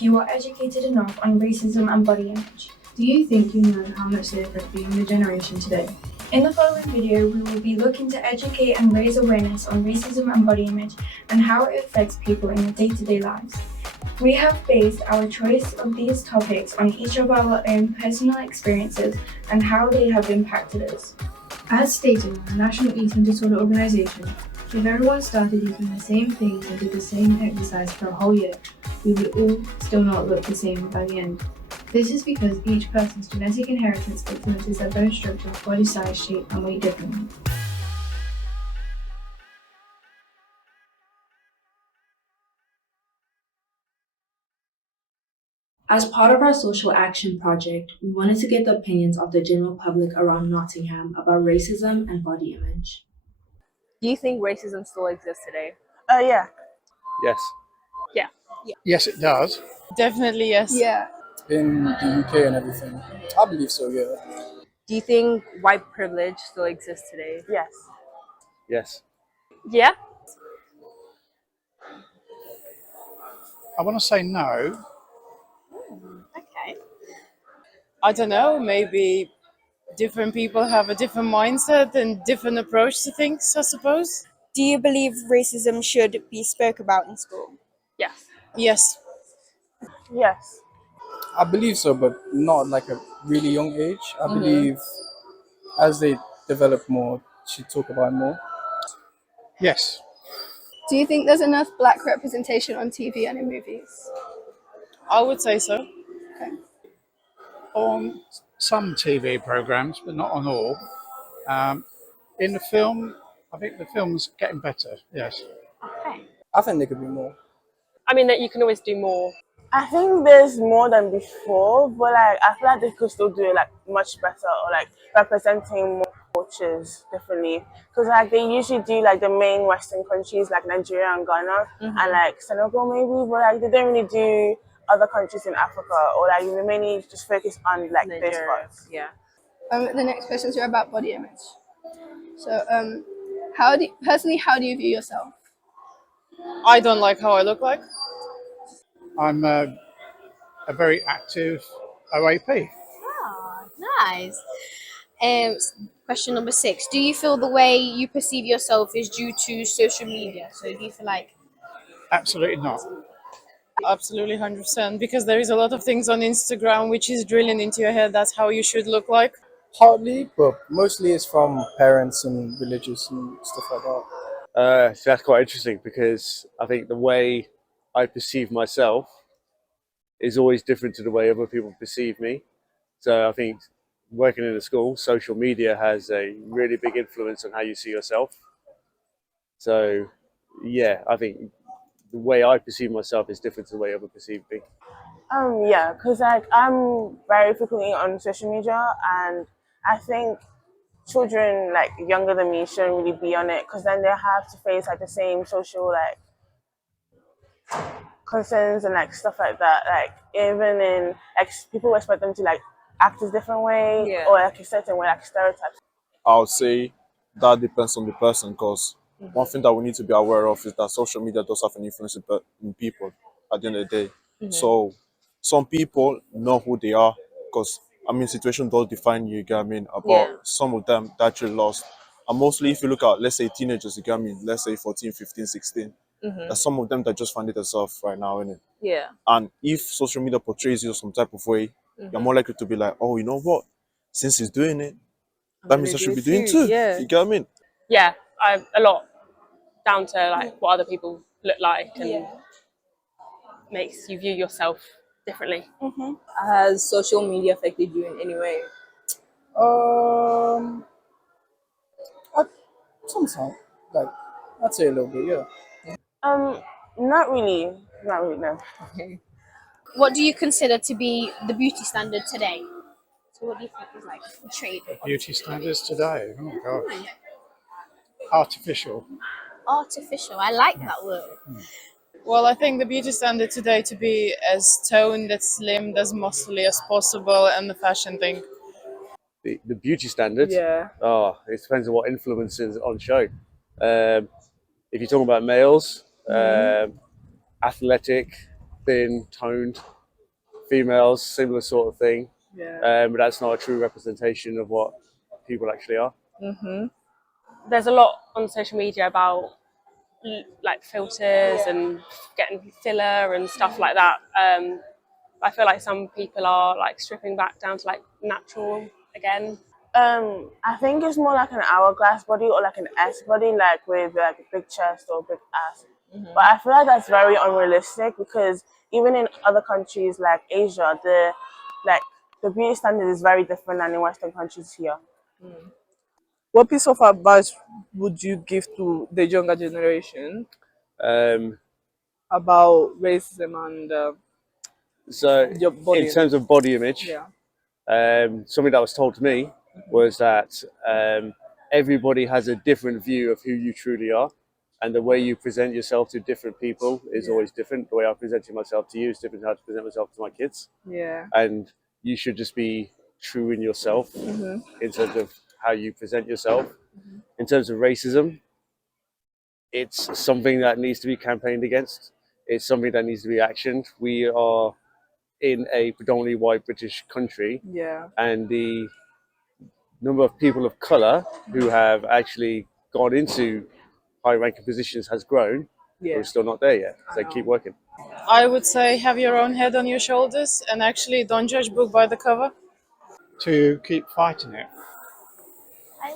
think you are educated enough on racism and body image? Do you think you know how much they affect the younger generation today? In the following video, we will be looking to educate and raise awareness on racism and body image and how it affects people in their day-to-day lives. We have based our choice of these topics on each of our own personal experiences and how they have impacted us. As stated on the National Eating Disorder Organization, if everyone started eating the same things and did the same exercise for a whole year, we would all still not look the same by the end. This is because each person's genetic inheritance influences their bone structure, body size, shape, and weight differently. As part of our social action project, we wanted to get the opinions of the general public around Nottingham about racism and body image. Do you think racism still exists today? Yeah. Yes. Yeah. Yes, it does. Definitely, yes. Yeah. In the UK and everything. I believe so, yeah. Do you think white privilege still exists today? Yes. Yes. Yeah. I want to say no. Okay. I don't know, maybe different people have a different mindset and different approach to things, I suppose. Do you believe racism should be spoke about in school? Yes. Yes. Yes. I believe so, but not like a really young age. I believe as they develop more, should talk about it more. Yes. Do you think there's enough black representation on TV and in movies? I would say so. On some TV programs, but not on all. In the film, I think the film's getting better, yes. Okay. I think there could be more. I mean, that you can always do more. I think there's more than before, but like I feel like they could still do it like much better, or like representing more cultures differently. Because like they usually do like the main Western countries like Nigeria and Ghana and like Senegal maybe, but like they don't really do other countries in Africa, or like they mainly just focus on like those parts. Yeah. The next questions are about body image. So, how do you view yourself? I don't like how I look like. I'm a very active OAP. Oh, nice. Question number 6. Do you feel the way you perceive yourself is due to social media? So do you feel like... Absolutely not. Absolutely 100%, because there is a lot of things on Instagram which is drilling into your head that's how you should look like. Partly, but mostly it's from parents and religious and stuff like that. So that's quite interesting because I think the way I perceive myself is always different to the way other people perceive me. So I think working in a school, social media has a really big influence on how you see yourself. So yeah, I think the way I perceive myself is different to the way others perceive me. Yeah, because like I'm very frequently on social media, and I think children like younger than me shouldn't really be on it, because then they have to face like the same social like concerns and like stuff like that. Like even in like people expect them to like act a different way or like a certain way, like stereotypes. I would say that depends on the person, because one thing that we need to be aware of is that social media does have an influence in people at the end of the day. So some people know who they are, because I mean situation does define you, you get what I mean, about some of them that actually lost. And mostly if you look at, let's say, teenagers, you get what I mean, let's say 14, 15, 16, there's some of them that just find it themselves right now, innit? Yeah. And if social media portrays you some type of way, you're more likely to be like, oh, you know what? Since he's doing it, that means I should be doing too. Yeah. You get what I mean? Yeah, a lot down to like what other people look like and makes you view yourself differently. Has social media affected you in any way? Sometimes, like I'd say a little bit, yeah. Not really, no. What do you consider to be the beauty standard today? So what do you think is like portrayed? Beauty standards today, oh gosh. Artificial. Artificial, I like that word. Well, I think the beauty standard today to be as toned, as slim, as muscly as possible, and the fashion thing. The beauty standard? Yeah. Oh, it depends on what influences on show. If you're talking about males, athletic, thin, toned. Females, similar sort of thing. Yeah. But that's not a true representation of what people actually are. There's a lot on social media about like filters and getting filler and stuff like that. I feel like some people are like stripping back down to like natural again. I think it's more like an hourglass body or like an S body, like with like a big chest or big ass. But I feel like that's very unrealistic because even in other countries like Asia, the beauty standard is very different than in Western countries here. What piece of advice would you give to the younger generation Um, about racism and so, your body in terms of body image, Yeah. something that was told to me was that everybody has a different view of who you truly are, and the way you present yourself to different people is always different. The way I presented myself to you is different than how to present myself to my kids. Yeah. And you should just be true in yourself in terms of how you present yourself. In terms of racism, it's something that needs to be campaigned against. It's something that needs to be actioned. We are in a predominantly white British country, Yeah. and the number of people of colour who have actually gone into high-ranking positions has grown, but we're still not there yet. So keep working. I would say have your own head on your shoulders and actually don't judge book by the cover. To keep fighting it. I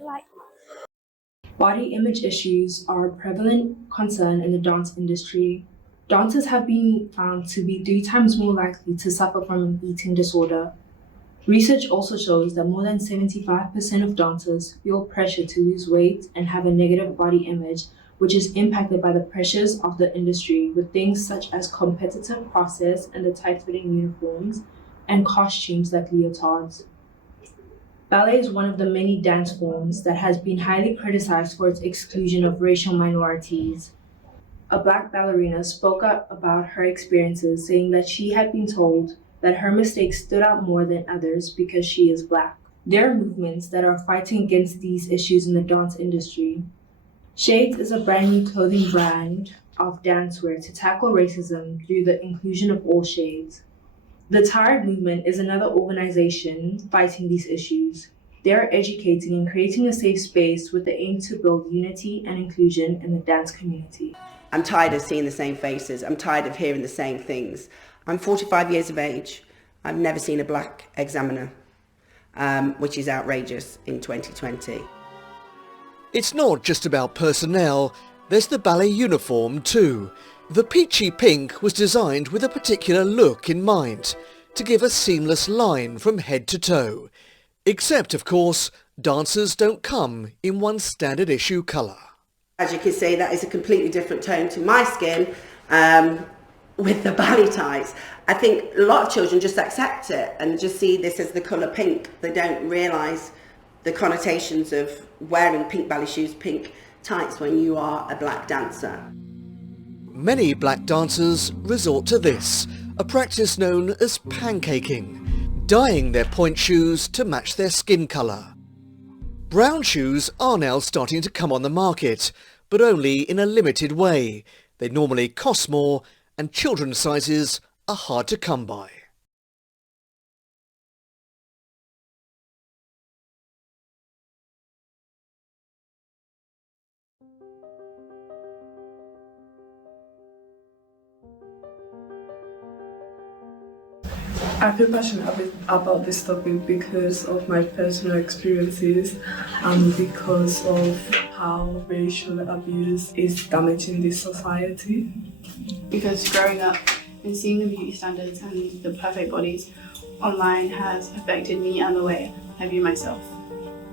like Body image issues are a prevalent concern in the dance industry. Dancers have been found to be 3 times more likely to suffer from an eating disorder. Research also shows that more than 75% of dancers feel pressure to lose weight and have a negative body image, which is impacted by the pressures of the industry with things such as competitive process and the tight-fitting uniforms and costumes like leotards. Ballet is one of the many dance forms that has been highly criticized for its exclusion of racial minorities. A Black ballerina spoke up about her experiences, saying that she had been told that her mistakes stood out more than others because she is Black. There are movements that are fighting against these issues in the dance industry. Shades is a brand new clothing brand of dancewear to tackle racism through the inclusion of all shades. The Tired Movement is another organization fighting these issues. They are educating and creating a safe space with the aim to build unity and inclusion in the dance community. I'm tired of seeing the same faces. I'm tired of hearing the same things. I'm 45 years of age. I've never seen a Black examiner, which is outrageous in 2020. It's not just about personnel, there's the ballet uniform too. The peachy pink was designed with a particular look in mind, to give a seamless line from head to toe. Except, of course, dancers don't come in one standard issue colour. As you can see, that is a completely different tone to my skin with the ballet ties. I think a lot of children just accept it and just see this as the colour pink. They don't realise the connotations of wearing pink ballet shoes, pink tights when you are a Black dancer. Many Black dancers resort to this, a practice known as pancaking, dyeing their point shoes to match their skin colour. Brown shoes are now starting to come on the market, but only in a limited way. They normally cost more and children's sizes are hard to come by. I feel passionate about this topic because of my personal experiences and because of how racial abuse is damaging this society. Because growing up and seeing the beauty standards and the perfect bodies online has affected me and the way I view myself.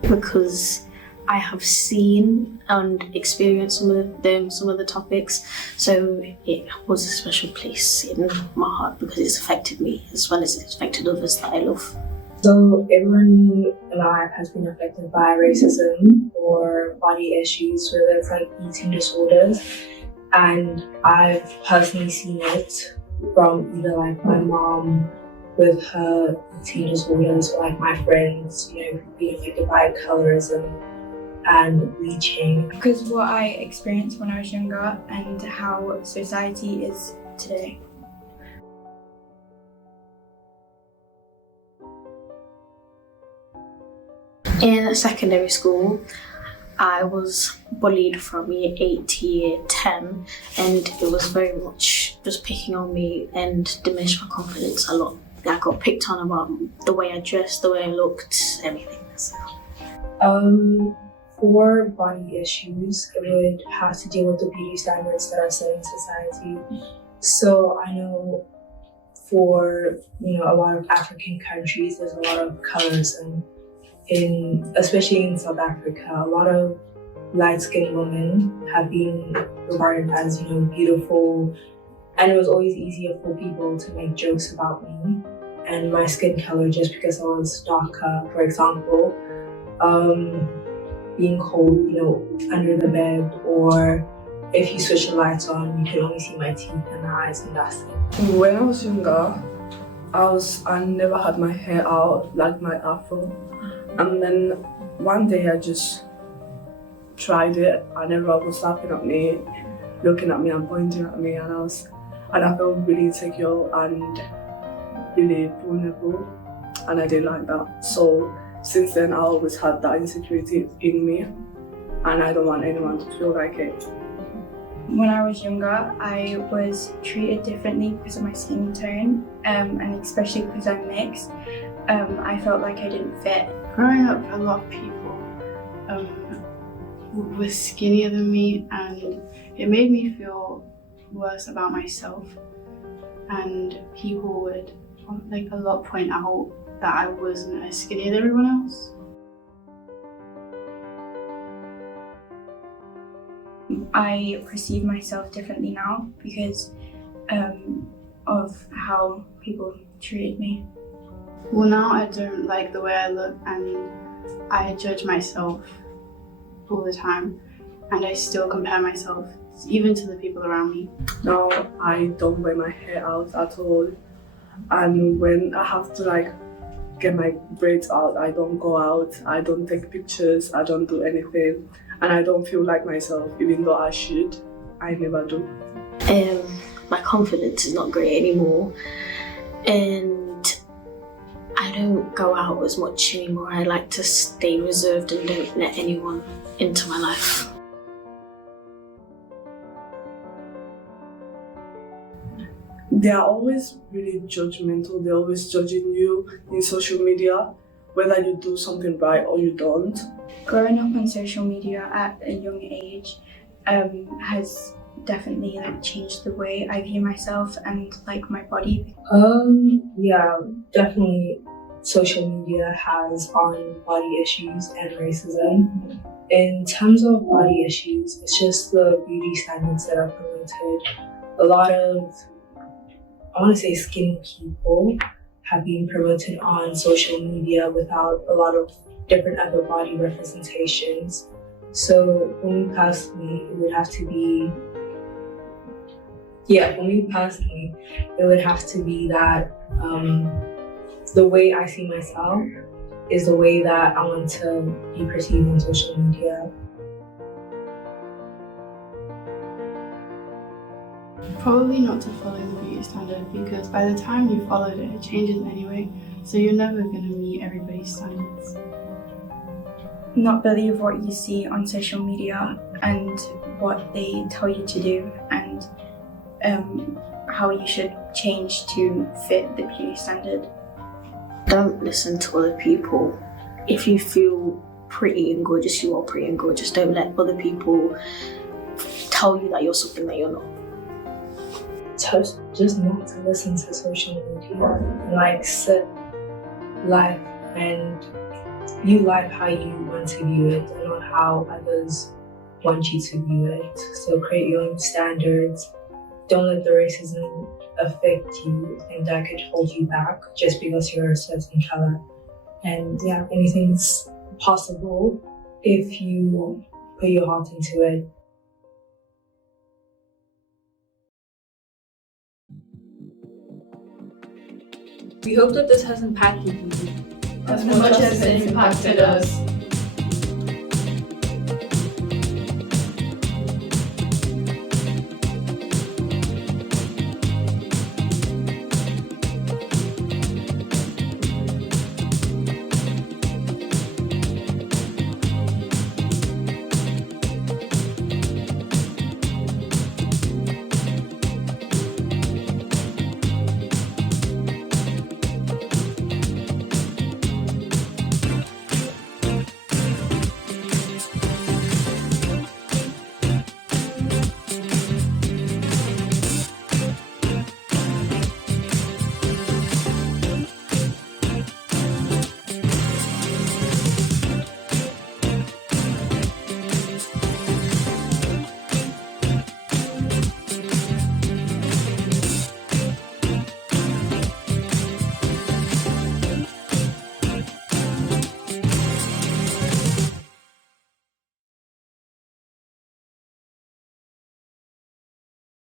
Because I have seen and experienced some of the topics, so it was a special place in my heart because it's affected me as well as it's affected others that I love. So everyone alive has been affected by racism or body issues, whether it's like eating disorders, and I've personally seen it from either like my mom with her eating disorders or like my friends, being affected by colorism and bleaching. Because what I experienced when I was younger and how society is today. In secondary school, I was bullied from year 8 to year 10, and it was very much just picking on me and diminished my confidence a lot. I got picked on about the way I dressed, the way I looked, everything. So. For body issues, it would have to deal with the beauty standards that are set in society. So I know for a lot of African countries, there's a lot of colors, and especially in South Africa, a lot of light-skinned women have been regarded as beautiful, and it was always easier for people to make jokes about me and my skin color just because I was darker. For example, being cold, under the bed, or if you switch the lights on, you can only see my teeth and my eyes, and that's it. When I was younger, I never had my hair out, like my afro. And then one day I just tried it, and everyone was laughing at me, looking at me and pointing at me, and I felt really insecure and really vulnerable, and I didn't like that. So since then, I always had that insecurity in me, and I don't want anyone to feel like it. When I was younger, I was treated differently because of my skin tone, and especially because I'm mixed. I felt like I didn't fit. Growing up, a lot of people were skinnier than me, and it made me feel worse about myself. And people would a lot point out that I wasn't as skinny as everyone else. I perceive myself differently now because of how people treated me. Well, now I don't like the way I look, and I judge myself all the time, and I still compare myself even to the people around me. Now I don't wear my hair out at all, and when I have to get my braids out, I don't go out, I don't take pictures, I don't do anything, and I don't feel like myself, even though I should. I never do. My confidence is not great anymore, and I don't go out as much anymore. I like to stay reserved and don't let anyone into my life. They are always really judgmental. They're always judging you in social media, whether you do something right or you don't. Growing up on social media at a young age has definitely changed the way I view myself and my body. Yeah, definitely social media has on body issues and racism. In terms of body issues, it's just the beauty standards that are promoted. A lot of, I want to say, skinny people have been promoted on social media without a lot of different other body representations. So for me personally, it would have to be that the way I see myself is the way that I want to be perceived on social media. Probably not to follow the beauty standard, because by the time you followed it, it changes anyway, so you're never going to meet everybody's standards. Not believe what you see on social media and what they tell you to do, and how you should change to fit the beauty standard. Don't listen to other people. If you feel pretty and gorgeous, you are pretty and gorgeous. Don't let other people tell you that you're something that you're not. Just not to listen to social media. Set life, and you life how you want to view it, and not how others want you to view it. So create your own standards. Don't let the racism affect you, and that could hold you back just because you're a certain color. And yeah, anything's possible if you put your heart into it. We hope that this has impacted you as much as it impacted us.